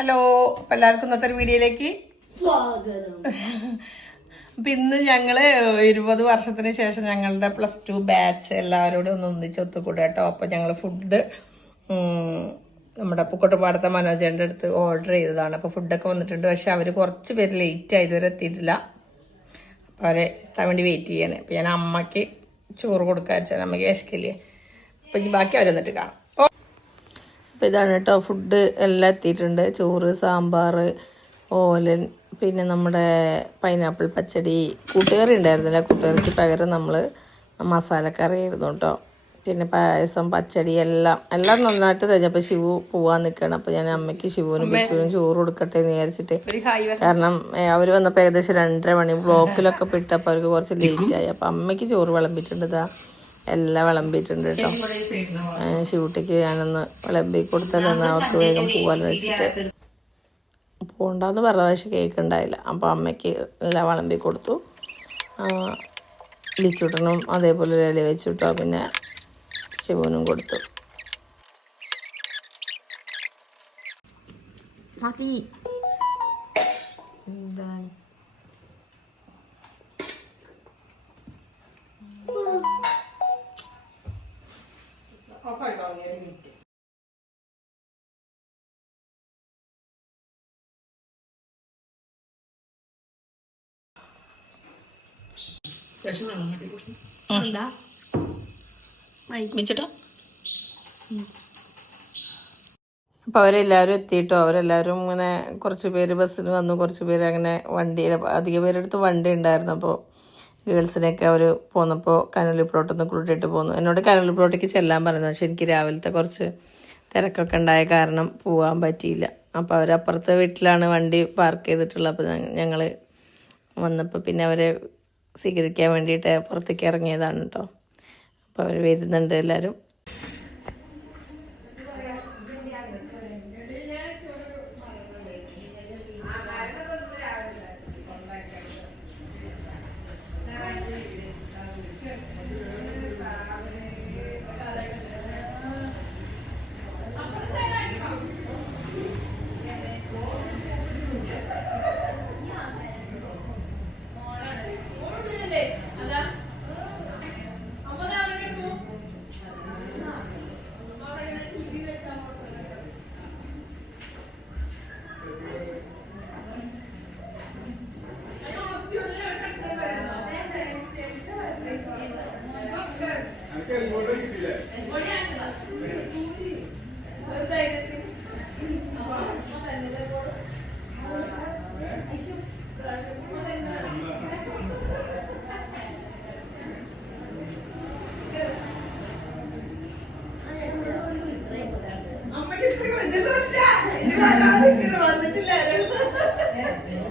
Hello, അപ്പം എല്ലാവർക്കും ഇന്നത്തെ വീഡിയോയിലേക്ക് സ്വാഗതം. അപ്പം ഇന്ന് ഞങ്ങള് 20 വർഷത്തിന് ശേഷം ഞങ്ങളുടെ +2 ബാച്ച് എല്ലാവരോടും ഒന്ന് ഒന്നിച്ച് ഒത്തുകൂടുക കേട്ടോ. അപ്പം ഞങ്ങൾ ഫുഡ് നമ്മുടെ പൂക്കോട്ടുപാടത്തെ മനോജേൻ്റെ അടുത്ത് ഓർഡർ ചെയ്തതാണ്. അപ്പോൾ ഫുഡൊക്കെ വന്നിട്ടുണ്ട്. പക്ഷെ അവർ കുറച്ച് പേര് ലേറ്റ് ആയി, ഇതുവരെ എത്തിയിട്ടില്ല. അപ്പോൾ അവരെ എത്താൻ വേണ്ടി വെയിറ്റ് ചെയ്യാണ്. അപ്പം ഞാൻ അമ്മയ്ക്ക് ചോറ് കൊടുക്കാതിരിച്ചാൽ അമ്മയ്ക്ക് വിശക്കില്ലേ. അപ്പം ഇനി ബാക്കി അവർ വന്നിട്ട് കാണാം. അപ്പോൾ ഇതാണ് കേട്ടോ, ഫുഡ് എല്ലാം എത്തിയിട്ടുണ്ട്. ചോറ്, സാമ്പാർ, ഓലൻ, പിന്നെ നമ്മുടെ പൈനാപ്പിൾ പച്ചടി, കൂട്ടുകറി ഉണ്ടായിരുന്നില്ല. കൂട്ടുകറിക്ക് പകരം നമ്മൾ മസാലക്കറി ആയിരുന്നു കേട്ടോ. പിന്നെ പായസം, പച്ചടി എല്ലാം നന്നായിട്ട് തയ്ച്ചപ്പോൾ ശിവു പോവാൻ നിൽക്കണം. അപ്പോൾ ഞാൻ അമ്മയ്ക്ക് ശിവുവിനും ബിച്ചുവിനും ചോറ് കൊടുക്കട്ടെ എന്ന് വിചാരിച്ചിട്ട്, കാരണം അവർ വന്നപ്പോൾ ഏകദേശം 2:30 മണി. ബ്ലോക്കിലൊക്കെ പെട്ടപ്പോൾ അവർക്ക് കുറച്ച് ലേറ്റായി. അപ്പോൾ അമ്മയ്ക്ക് ചോറ് വിളമ്പിയിട്ടുണ്ട്. ഇതാ എല്ലാം വിളമ്പിയിട്ടുണ്ട് കേട്ടോ. ഷൂട്ടിക്ക് ഞാനൊന്ന് വിളമ്പി കൊടുത്താൽ അവർക്ക് വേഗം പോകാൻ വെച്ചിട്ട് പോകണ്ടെന്ന് പറഞ്ഞ, പക്ഷെ കേക്ക് ഉണ്ടായില്ല. അപ്പോൾ അമ്മയ്ക്ക് എല്ലാം വിളമ്പി കൊടുത്തു. ലിച്ചൂട്ടനും അതേപോലെ ഇല വെച്ചിട്ടോ, പിന്നെ ശിവനും കൊടുത്തു. അപ്പോൾ അവരെല്ലാവരും എത്തിയിട്ടോ. അവരെല്ലാവരും ഇങ്ങനെ കുറച്ച് പേര് ബസ്സിന് വന്നു, കുറച്ച് പേര് അങ്ങനെ വണ്ടിയിൽ, അധികം പേരെടുത്ത് വണ്ടി ഉണ്ടായിരുന്നു. അപ്പോൾ ഗേൾസിനെയൊക്കെ അവർ പോന്നപ്പോൾ കനോലിപ്ലോട്ടൊന്ന് കൂട്ടിയിട്ട് പോന്നു. എന്നോട് കനോലിപ്ലോട്ടേക്ക് ചെല്ലാൻ പറയുന്നു. പക്ഷെ എനിക്ക് രാവിലത്തെ കുറച്ച് തിരക്കൊക്കെ ഉണ്ടായ കാരണം പോകാൻ പറ്റിയില്ല. അപ്പോൾ അവരപ്പുറത്തെ വീട്ടിലാണ് വണ്ടി പാർക്ക് ചെയ്തിട്ടുള്ളത്. അപ്പോൾ ഞങ്ങൾ വന്നപ്പോൾ പിന്നെ അവരെ സ്വീകരിക്കാൻ വേണ്ടിയിട്ട് പുറത്തേക്ക് ഇറങ്ങിയതാണ് കേട്ടോ. അപ്പോൾ അവർ വരുന്നുണ്ട് എല്ലാവരും.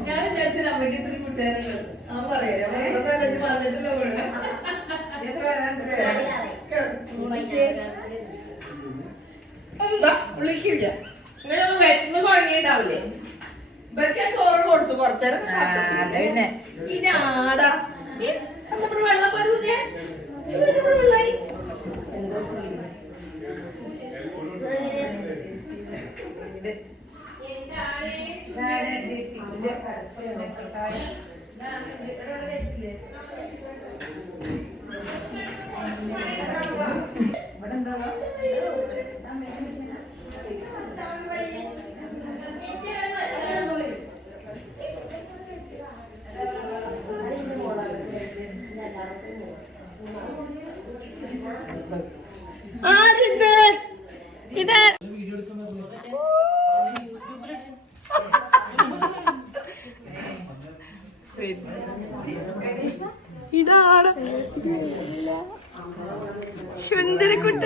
ഞാൻ വിചാരിച്ചില്ല അമ്മയ്ക്ക് ഇത്രയും കൂട്ടുകാരുള്ളത്. ആ പറയാ പറഞ്ഞിട്ടില്ല. വിളിക്കില്ല, ഇങ്ങനെ വിശന്ന് കുഴങ്ങിണ്ടാവില്ലേ. ഇവർക്ക് ഞാൻ ചോറ് കൊടുത്തു കുറച്ചേരം. ഇതാടാ വെള്ളം പോയി വെള്ളായി. ആരിത്? ഇതാ ഇടാട സുന്ദരക്കുട്ട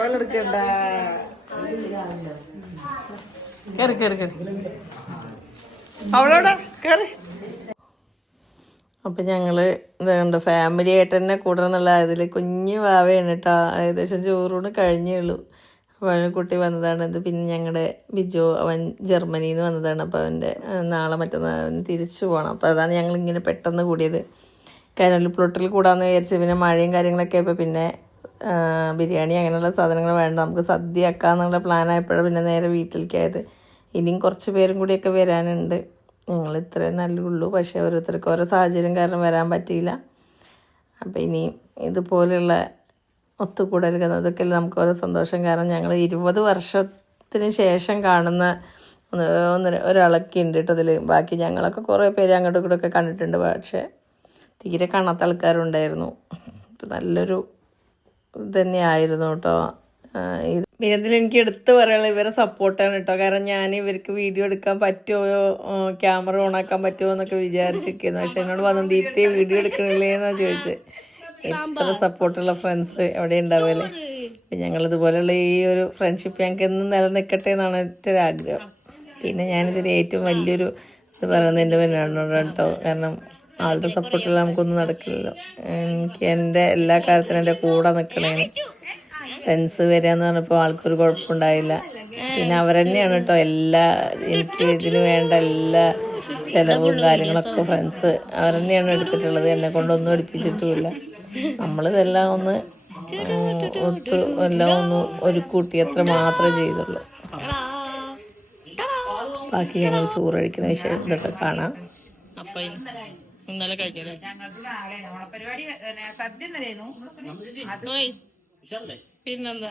ഓളെടുക്കണ്ട. കേറി കേറി കേറി അവളോടെ കേറി. അപ്പം ഞങ്ങള് ഇതുകൊണ്ട് ഫാമിലി ആയിട്ട് തന്നെ കൂടണമെന്നുള്ള ഇതിൽ കുഞ്ഞു വാവയാണ് കേട്ടോ. ഏകദേശം ചോറൂണ് കഴിഞ്ഞേ ഉള്ളൂ. അപ്പോൾ കുട്ടി വന്നതാണ്. ഇത് പിന്നെ ഞങ്ങളുടെ ബിജോ, അവൻ ജർമ്മനിയിൽ നിന്ന് വന്നതാണ്. അപ്പോൾ അവൻ്റെ നാളെ മറ്റന്നാൾ തിരിച്ചു പോകണം. അപ്പോൾ അതാണ് ഞങ്ങളിങ്ങനെ പെട്ടെന്ന് കൂടിയത്. കനോലി പ്ലോട്ടിൽ കൂടാമെന്ന് വിചാരിച്ച്. പിന്നെ മഴയും കാര്യങ്ങളൊക്കെ ആയപ്പോൾ പിന്നെ ബിരിയാണി അങ്ങനെയുള്ള സാധനങ്ങൾ വേണ്ട, നമുക്ക് സദ്യ ആക്കാന്നുള്ള പ്ലാനായപ്പോഴാണ് പിന്നെ നേരെ വീട്ടിലേക്കായത്. ഇനിയും കുറച്ച് പേരും കൂടിയൊക്കെ വരാനുണ്ട്. ഞങ്ങൾ ഇത്രയും നല്ലുള്ളൂ, പക്ഷേ ഓരോരുത്തർക്ക് ഓരോ സാഹചര്യം കാരണം വരാൻ പറ്റിയില്ല. അപ്പോൾ ഇനി ഇതുപോലെയുള്ള ഒത്തുകൂടലുകൾ അതൊക്കെ നമുക്ക് ഓരോ സന്തോഷം. കാരണം ഞങ്ങൾ 20 വർഷത്തിന് ശേഷം കാണുന്ന ഒരാളൊക്കെ ഉണ്ട് കേട്ടോ അതിൽ. ബാക്കി ഞങ്ങളൊക്കെ കുറേ പേര് അങ്ങോട്ടും ഇങ്ങോട്ടൊക്കെ കണ്ടിട്ടുണ്ട്, പക്ഷേ തീരെ കാണാത്ത ആൾക്കാരുണ്ടായിരുന്നു. ഇപ്പം നല്ലൊരു തന്നെയായിരുന്നു കേട്ടോ. പിന്നെ ഇതിൽ എനിക്ക് എടുത്ത് പറയാനുള്ളത് ഇവരെ സപ്പോർട്ടാണ് കേട്ടോ. കാരണം ഞാൻ ഇവർക്ക് വീഡിയോ എടുക്കാൻ പറ്റുമോ, ക്യാമറ ഓണാക്കാൻ പറ്റുമോ എന്നൊക്കെ വിചാരിച്ചിരിക്കുന്നു. പക്ഷെ എന്നോട് വന്നു ദീപ്തിയെ വീഡിയോ എടുക്കണില്ലേ എന്നാണ് ചോദിച്ചത്. ഇത്ര സപ്പോർട്ടുള്ള ഫ്രണ്ട്സ് എവിടെ ഉണ്ടാവുമല്ലേ. അപ്പം ഞങ്ങളിതുപോലെയുള്ള ഈ ഒരു ഫ്രണ്ട്ഷിപ്പ് ഞങ്ങൾക്ക് എന്നും നിലനിൽക്കട്ടെ എന്നാണ് എൻ്റെ ഒരു ആഗ്രഹം. പിന്നെ ഞാനിതിൽ ഏറ്റവും വലിയൊരു ഇത് പറയുന്നത് എൻ്റെ പിന്നാണോട് കേട്ടോ. കാരണം ആളുടെ സപ്പോർട്ടിൽ നമുക്കൊന്നും നടക്കില്ലല്ലോ. എനിക്ക് എൻ്റെ എല്ലാ കാര്യത്തിനും എൻ്റെ കൂടെ നിൽക്കണേന് ഫ്രണ്ട്സ് വരികയെന്ന് പറഞ്ഞപ്പോൾ ആൾക്കൊരു കുഴപ്പമുണ്ടായില്ല. പിന്നെ അവർ തന്നെയാണ് കേട്ടോ എനിക്ക് ഇതിന് വേണ്ട എല്ലാ ചിലവും കാര്യങ്ങളൊക്കെ ഫ്രണ്ട്സ് അവർ തന്നെയാണ് എടുത്തിട്ടുള്ളത്. എന്നെ കൊണ്ടൊന്നും എടുപ്പിച്ചിട്ടുമില്ല. നമ്മളിതെല്ലാം ഒന്ന് എല്ലാം ഒന്ന് ഒരു കൂട്ടി അത്ര മാത്രമേ ചെയ്തുള്ളൂ. ബാക്കി ഞങ്ങൾ ചോറ് കഴിക്കുന്ന വിഷയം ഇതൊക്കെ കാണാം. പിന്നെന്താ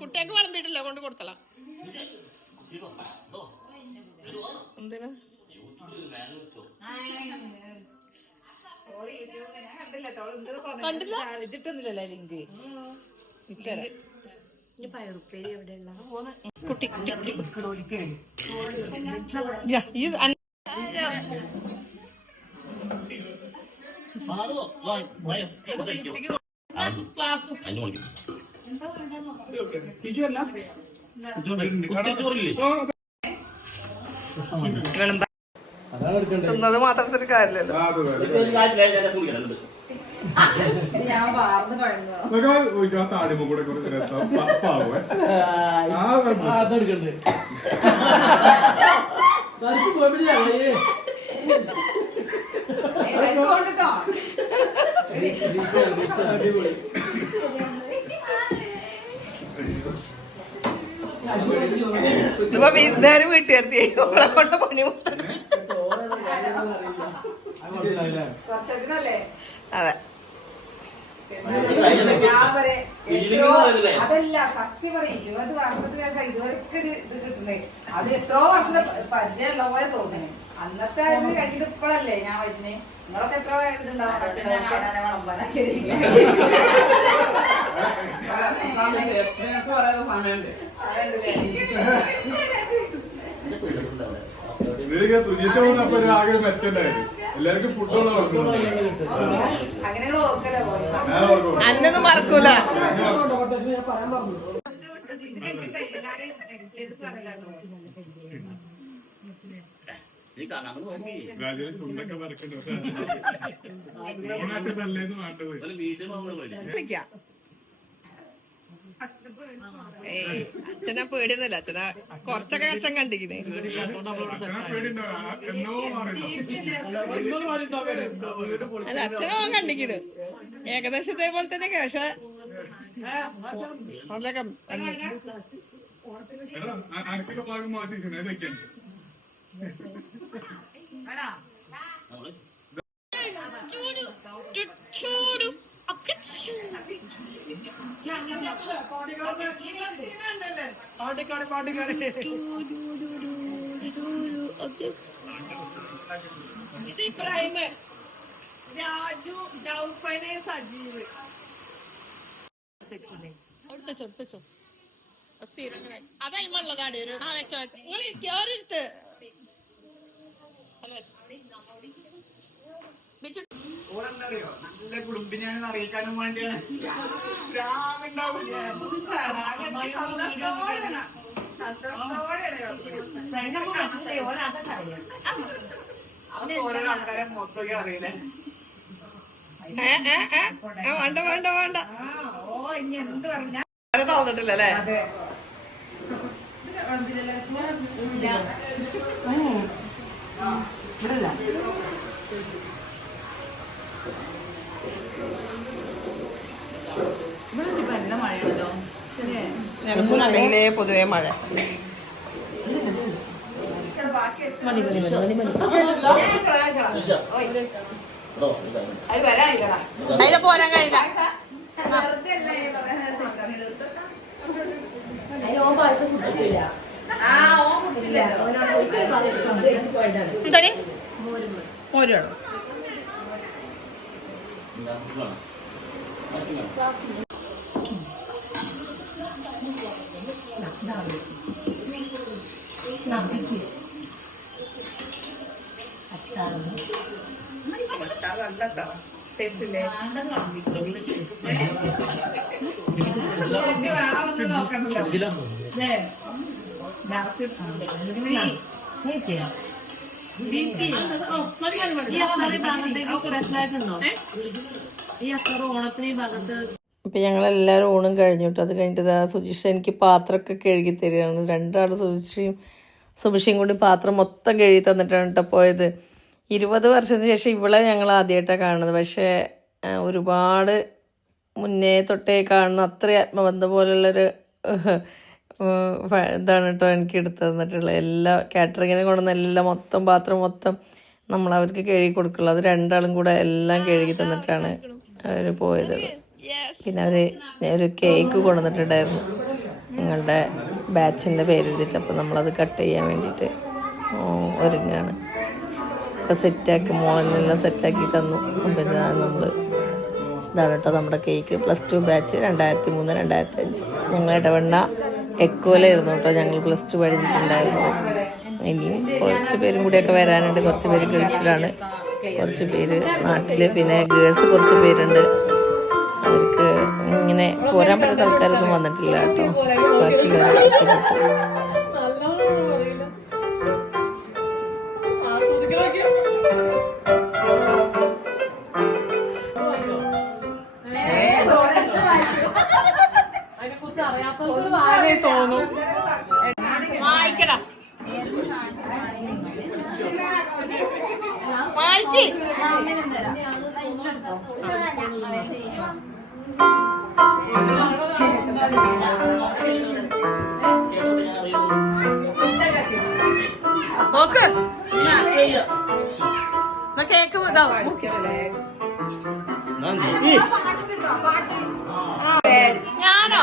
കുട്ടിയൊക്കെ വളർന്നിട്ടില്ല, കൊണ്ട് കൊടുത്തല എന്തിനാ കണ്ടില്ല ലിങ്ക് കുട്ടി തിന്നത് മാത്രത്തിന് കാര്യമില്ലല്ലോ. ഇതിപ്പോ വിരുന്നുകാരും വീട്ടുകാർത്തി ഓളെ കൊണ്ട് പണി മൊത്തം. അതെ അതല്ല സത്യം പറയും 20 വർഷത്തിന് ശേഷം ഇതുവരെയൊക്കെ ഇത് കിട്ടുന്നേ. അത് എത്രയോ വർഷത്തെ പരിചയമുള്ള പോലെ തോന്നുന്നു. അന്നത്തെ കഴിഞ്ഞിട്ട് ഇപ്പോഴല്ലേ ഞാൻ വരുന്നേ. നിങ്ങളൊക്കെ എത്ര ഇതുണ്ടാവും. എല്ലാവർക്കും ഫുഡുള്ള അന്നൊന്നും മറക്കൂല. ചുണ്ടൊക്കെ നല്ലത് വേണ്ടത്. അച്ഛനെ പേടിയൊന്നുമില്ല. അച്ഛനെ കൊറച്ചൊക്കെ അച്ഛൻ കണ്ടിരിക്കണേ. അല്ല അച്ഛനോ കണ്ടിരിക്കണ് ഏകദേശം ഇതേപോലെ തന്നെ. പക്ഷെ ഭാഗം മാറ്റി അതേമുള്ളതാണ്. വെച്ചോരുത്ത് ഓരെന്തറിയോ നല്ല കുടുംബിനെയാണെന്ന് അറിയിക്കാനും വേണ്ടിയാണ്. ഓരോ ആൾക്കാരെ മൊത്തമൊക്കെ അറിയില്ലേ. വേണ്ട വേണ്ട വേണ്ട. ഓ ഇനി എന്ത് പറഞ്ഞാ തോന്നിട്ടില്ലല്ലേ. അതെ ഞങ്ങൾക്കുണ്ടെങ്കിലേ പൊതുവേ മഴ. അതിലെ പോരാൻ കഴിയില്ല. എന്താണി മോരാണോ? ഇപ്പൊ ഞങ്ങളെല്ലാരും ഊണും കഴിഞ്ഞു കേട്ടോ. അത് കഴിഞ്ഞിട്ട് സുജിഷ എനിക്ക് പാത്രമൊക്കെ കഴുകി തരികയാണ്. രണ്ടാള് സുഭിഷയും കൂടി പാത്രം മൊത്തം കഴുകി തന്നിട്ടാണ് കേട്ടോ പോയത്. 20 വർഷത്തിന് ശേഷം ഇവളെ ഞങ്ങൾ ആദ്യമായിട്ടാണ് കാണുന്നത്. പക്ഷേ ഒരുപാട് മുന്നേ തൊട്ടേ കാണുന്ന അത്ര ആത്മബന്ധം പോലുള്ളൊരു ഇതാണ് കേട്ടോ എനിക്ക് എടുത്തു തന്നിട്ടുള്ളത്. എല്ലാ കാറ്ററിങ്ങിനെ കൊണ്ടുവന്ന എല്ലാം പാത്രം മൊത്തം നമ്മളവർക്ക് കഴുകി കൊടുക്കുള്ളൂ. അത് രണ്ടാളും കൂടെ എല്ലാം കഴുകി തന്നിട്ടാണ് അവർ പോയത്. പിന്നെ അവർ ഒരു കേക്ക് കൊണ്ടുവന്നിട്ടുണ്ടായിരുന്നു ഞങ്ങളുടെ ബാച്ചിൻ്റെ പേര് എഴുതിയിട്ട്. അപ്പോൾ നമ്മളത് കട്ട് ചെയ്യാൻ വേണ്ടിയിട്ട് ഒരുങ്ങാണ്. ഒക്കെ സെറ്റാക്കി മോനെല്ലാം സെറ്റാക്കി തന്നു. അപ്പം ഇതാണ് കേട്ടോ നമ്മുടെ കേക്ക്. +2 ബാച്ച് 2003-2005. ഞങ്ങൾ ഇടവണ്ണ എക്കോയിലായിരുന്നു കേട്ടോ ഞങ്ങൾ +2 പഠിച്ചിട്ടുണ്ടായിരുന്നു. ഇനിയും കുറച്ച് പേരും കൂടിയൊക്കെ വരാനുണ്ട്. കുറച്ച് പേര് ഗൾഫിലാണ്, കുറച്ച് പേര് നാട്ടിൽ, പിന്നെ ഗേൾസ് കുറച്ച് പേരുണ്ട്. അവർക്ക് ഇങ്ങനെ പോരാൻ പറ്റുന്ന ആൾക്കാരൊന്നും വന്നിട്ടില്ല കേട്ടോ. ബാക്കിയുള്ളവരൊക്കെ തോന്നും. വായിക്കടാ വായിച്ച് നോക്ക്. കേക്ക് ഇതാവും. ഞാനോ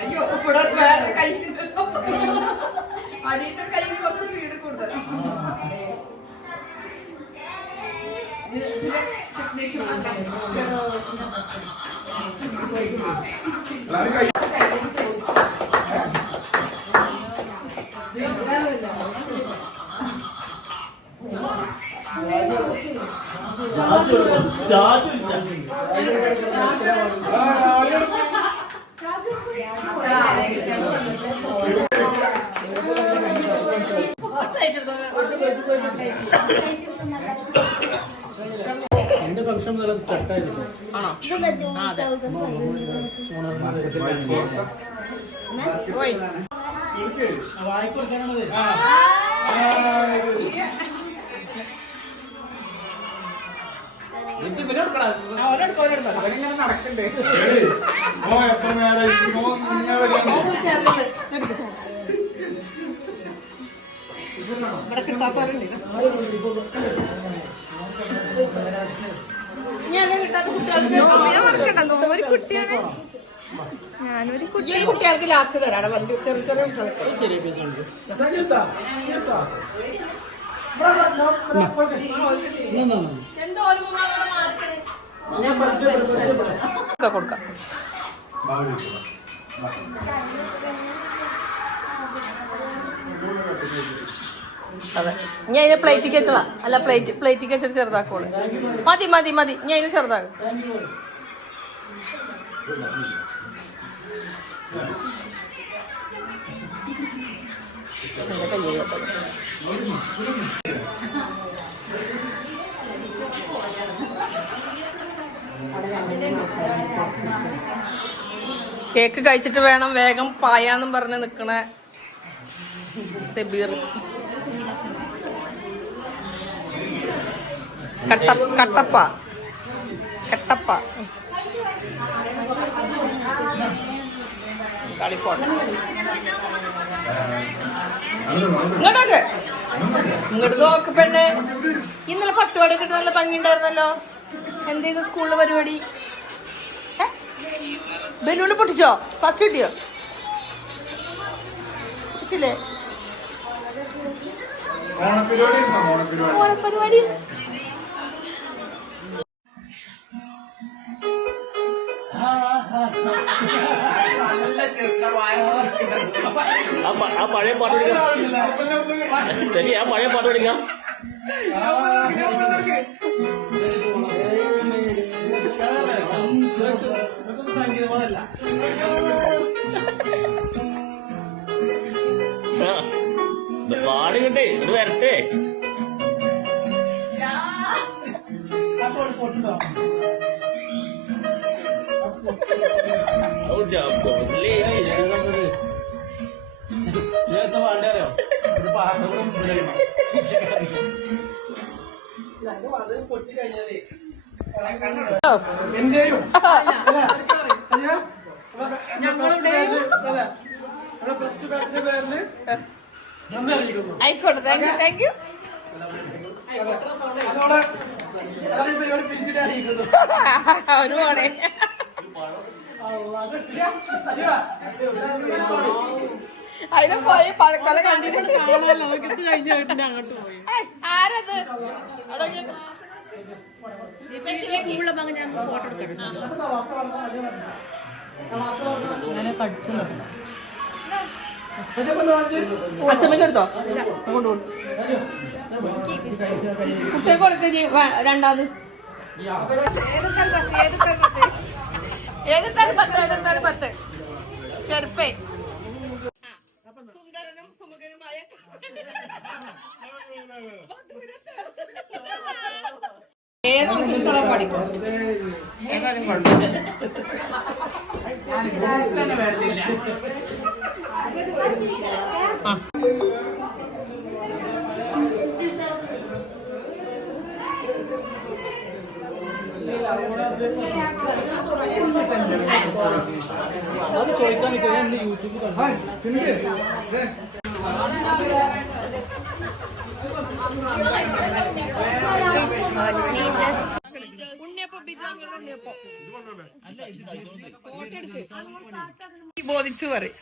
അയ്യോ ഇവിടെ വേറെ കൈ അടിയത്തെ കൈ കുറച്ച് സ്പീഡ് കൂടുതൽ. എന്റെ ഭക്ഷണം നല്ല സ്റ്റാർട്ടായിരുന്നു. നടക്കണ്ടേ ഇവിടെ കിട്ടാത്തവരുണ്ട്. കുട്ടികൾക്ക് ലാസ്റ്റ് തരാണ്. വലിയ ചെറിയ ചെറിയ കുട്ടികൾക്ക് കൊടുക്കാം. അതെ, ഞാൻ അതിനെ പ്ലേറ്റിക്ക് വെച്ചതാ. അല്ല പ്ലേറ്റിക്ക് വെച്ചിട്ട് ചെറുതാക്കോളൂ. മതി മതി മതി, ഞാൻ അതിന് ചെറുതാക്കും. എന്റെ കയ്യിൽ കേക്ക് കഴിച്ചിട്ട് വേണം വേഗം പായാന്നും പറഞ്ഞ് നിക്കണ സെബീർ. കട്ടപ്പ കളിപ്പോട്ടെ. ഇങ്ങോട്ടൊക്കെ ഇങ്ങോട്ട് നോക്ക് പെണ്ണെ. ഇന്നലെ പട്ടുപാടി കിട്ടി നല്ല ഭംഗി ഉണ്ടായിരുന്നല്ലോ. എന്ത് ചെയ്തു സ്കൂളിലെ പരിപാടി? ബലൂണ് പൊട്ടിച്ചോ? ഫസ്റ്റ് കിട്ടിയോ? പൊട്ടിച്ചില്ലേ? ഓണപ്പരിപാടി ആ പഴയ പാട്ട് ശരി, ആ പഴയ പാട്ട് പഠിക്കാം. പാട് കിട്ടേ, ഇത് വരട്ടെ. ആയിക്കോട്ടെ. Thank you. ഒരു പോണേ. അതിലും പോയി പഴക്കൊല കണ്ടിട്ട് ആരത്? അച്ഛമ്മക്കെടുത്തോ? കൊണ്ടുപോകും. കുട്ടിയെ കൊടുക്ക. രണ്ടാമത് ഏതെടുത്താലും 10 ചെറുപ്പേ. സുന്ദരനും സുമുഖനുമായ ഏതൊന്നും പഠിക്കും. ഏതായാലും കുഴപ്പമില്ല. അത് ചോദിക്കാൻ നിൽക്കുക. യൂട്യൂബിൽ ബോധിച്ചു പറയും.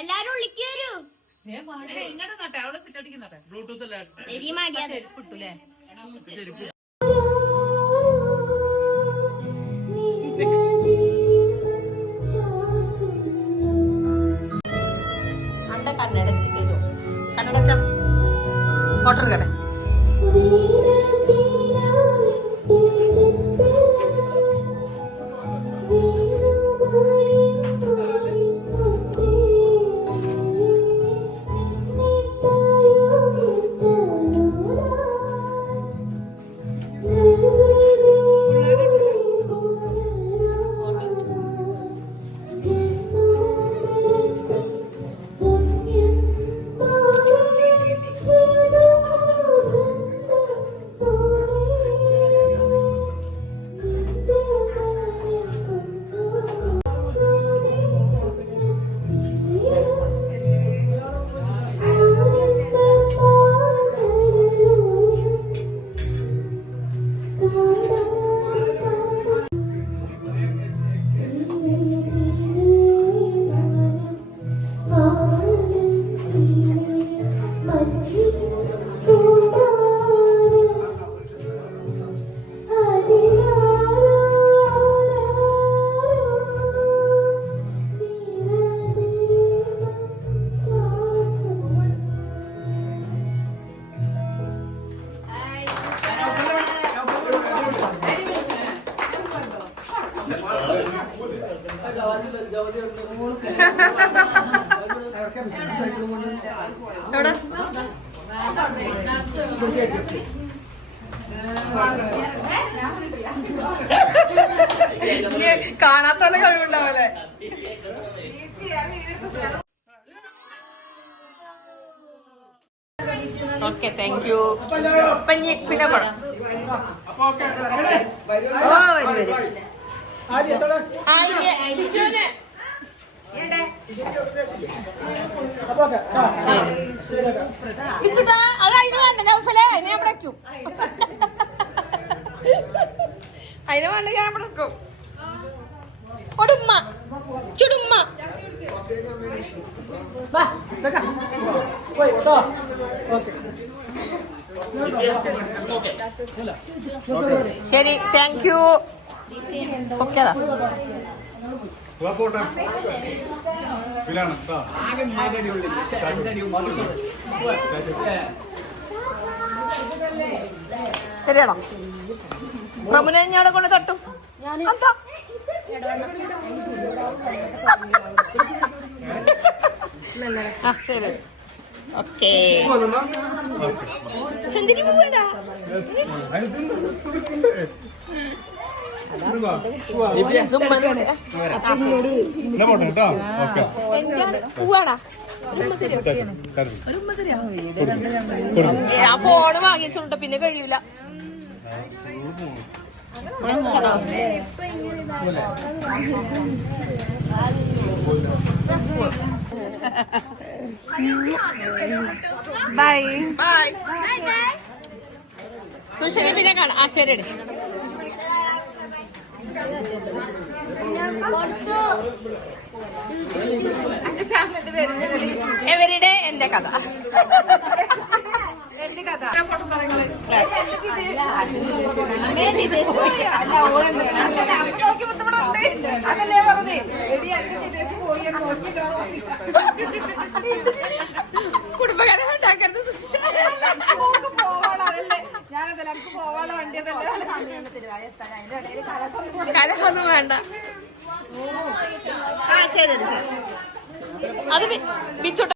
എല്ലാരും വിളിക്കൂ. അണ്ട കണ്ണടച്ച് തരൂ. കണ്ണടച്ച കോട്ടർ കട. കാണാത്തോലെ കഴിവുണ്ടാവല്ലേ. Okay, thank you. പിന്നെ പണം അതിന് വേണ്ട നൗഫലെ, അതിനെ ഞാൻ വിളിക്കും. അതിന് വേണ്ട ഞാൻ വിളിക്കും. ഒടുമ്മ ചുടുമ്മ. ശരി, താങ്ക് യു. ഓക്കേടാ. ശരിയാണോ? പ്രമുനെ ഞാൻ അവിടെ കൊണ്ട് തട്ടും. എന്താ ശരി, ഓക്കേ. ചന്ദിനി പോകണ്ട. പോവാണാ ആ ഫോണ് വാങ്ങിച്ചുണ്ട്, പിന്നെ കഴിയൂല. Bye bye. സുശരി പിന്നെ കാണാം. ആ ശരി. എവരുടെ എന്റെ കഥ. അതല്ലേ പറഞ്ഞേ കുടുംബകലം ഉണ്ടാക്കരുത്. ഞാനതല്ല എനിക്ക് പോവാനുള്ള വണ്ടി കലഹൊന്നും വേണ്ട. ആ ശരി ശരി. അത് ബിച്ചോട്ടെ.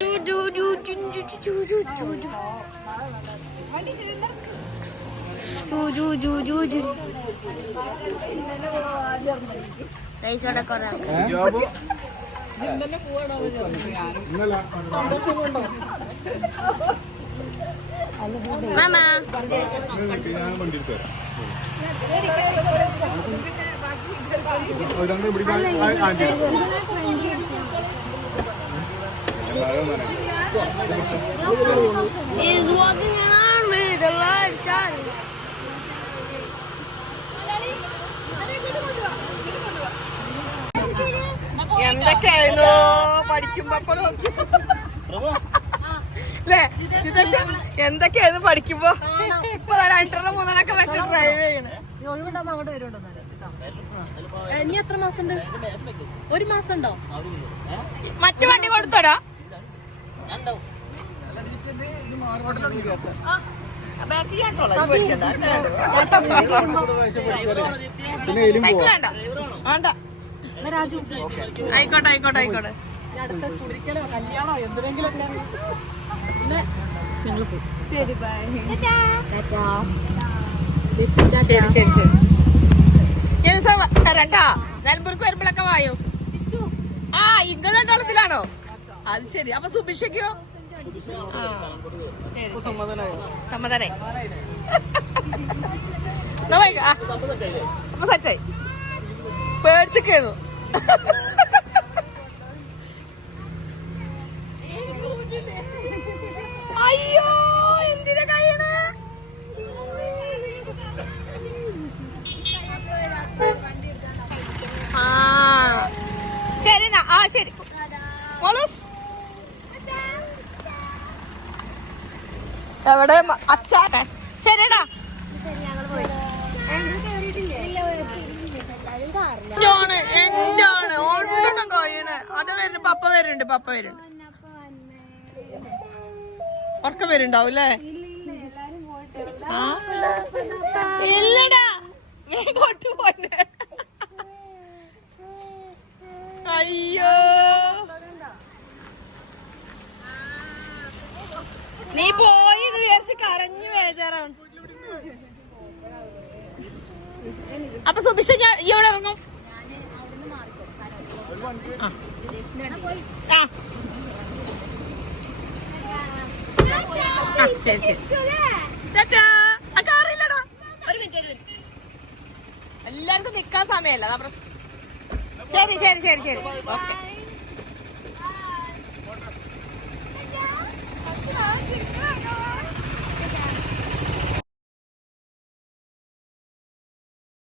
മാമാ is walking around with a light shining. എന്തൊക്കെയായിരുന്നു പഠിക്കുമ്പോ അല്ലേ ജിതേഷ്? എന്തൊക്കെയായിരുന്നു പഠിക്കുമ്പോ? ഇപ്പൊ 2 3 വെച്ച് ഡ്രൈവ് ചെയ്യണേ. ഇനി എത്ര മാസം ഉണ്ട്? 1 മാസം ഉണ്ടോ? മറ്റു വണ്ടി കൊടുത്തോടാ. ആയിക്കോട്ടെ ആയിക്കോട്ടെ ആയിക്കോട്ടെ. ശരി ബൈ. ശരി ശരി ശരി. വരണ്ടാ. നിലമ്പൂർക്ക് വരുമ്പോഴൊക്കെ വായോ. ആ ഇംഗ്ലണ്ടോളത്തിലാണോ? അത് ശരി. അപ്പൊ സുഭിഷയ്ക്കോ? സമ്മതനായി. അപ്പൊ സെറ്റായി. പേടിച്ചൊക്കെയായിരുന്നു. അയ്യോ എന്തിനാ കഴിയണ? ആ ശരി എന്നാ. ആ ശരി മോളൂസ്. എവിടെ അച്ഛാ? ശരിടാ. എന്താണ് ഒട്ടണം കഴിയണേ? അത് വരുന്നുണ്ട്. പപ്പ വരുന്നുണ്ട്. ഉറക്കം വരുന്നുണ്ടാവൂല്ലേ? ഇല്ലടാ വേഗോട്ട് പോന്നെ. അയ്യോ നീ പോയി വിചാരിച്ച് കരഞ്ഞു ബേജാറാണ്. അപ്പൊ സുഭിഷ ഈ എവിടെ ഇറങ്ങും? ആ ശരി ശരി. കാറില്ലടാ, ഒരു മിനിറ്റ്. എല്ലാവർക്കും നിക്കാൻ സമയമല്ല. ശരി ശരി ശരി ശരി ഓക്കെ.